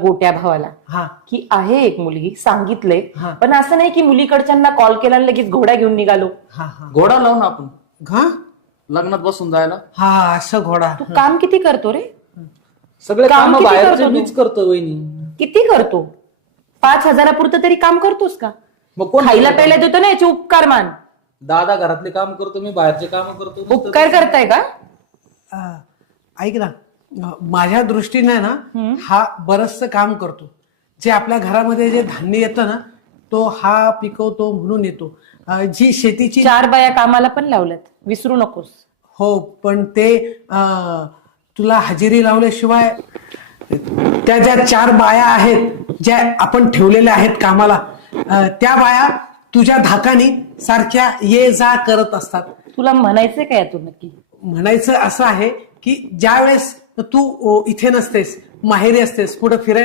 गोट्या भावाला हा की आहे एक मुलगी सांगितलंय, हा. पण असं नाही की मुलीकडच्यांना कॉल केला आणि लगेच घोडा घेऊन निघालो. हा हा घोडा लावून आपण हा लग्नात बसून जायला. हा असं घोडा. तू काम किती करतो रे? सगळे काम काम किती बाहेरचे करतो तू? मीच करतो वहिनी. किती करतो? 5,000 तरी काम करतोस का? मग कोण खायला करतं? प्यायला देतो ना, याचे उपकार मान. दादा घरातले काम करतो, मी बाहेरचे काम करतो. उपकार करताय का? ऐक ना, माझ्या दृष्टीने ना हा बरचसं काम करतो. जे आपल्या घरामध्ये जे धान्य येतं ना, तो हा पिकवतो म्हणून येतो. जी शेतीची 4 बाया कामाला पण लावल्यात, विसरू नकोस. हो, पण ते तुला हजेरी लावल्याशिवाय त्या ज्या 4 बाया आहेत ज्या आपण ठेवलेल्या आहेत कामाला, त्या बाया तुझ्या धाकानी सारख्या ये जा करत असतात. तुला म्हणायचंय काय यातून नक्की? म्हणायचं असं आहे की ज्या वेळेस तू इथे नसतेस, माहेरी असतेस, कुठं फिरायला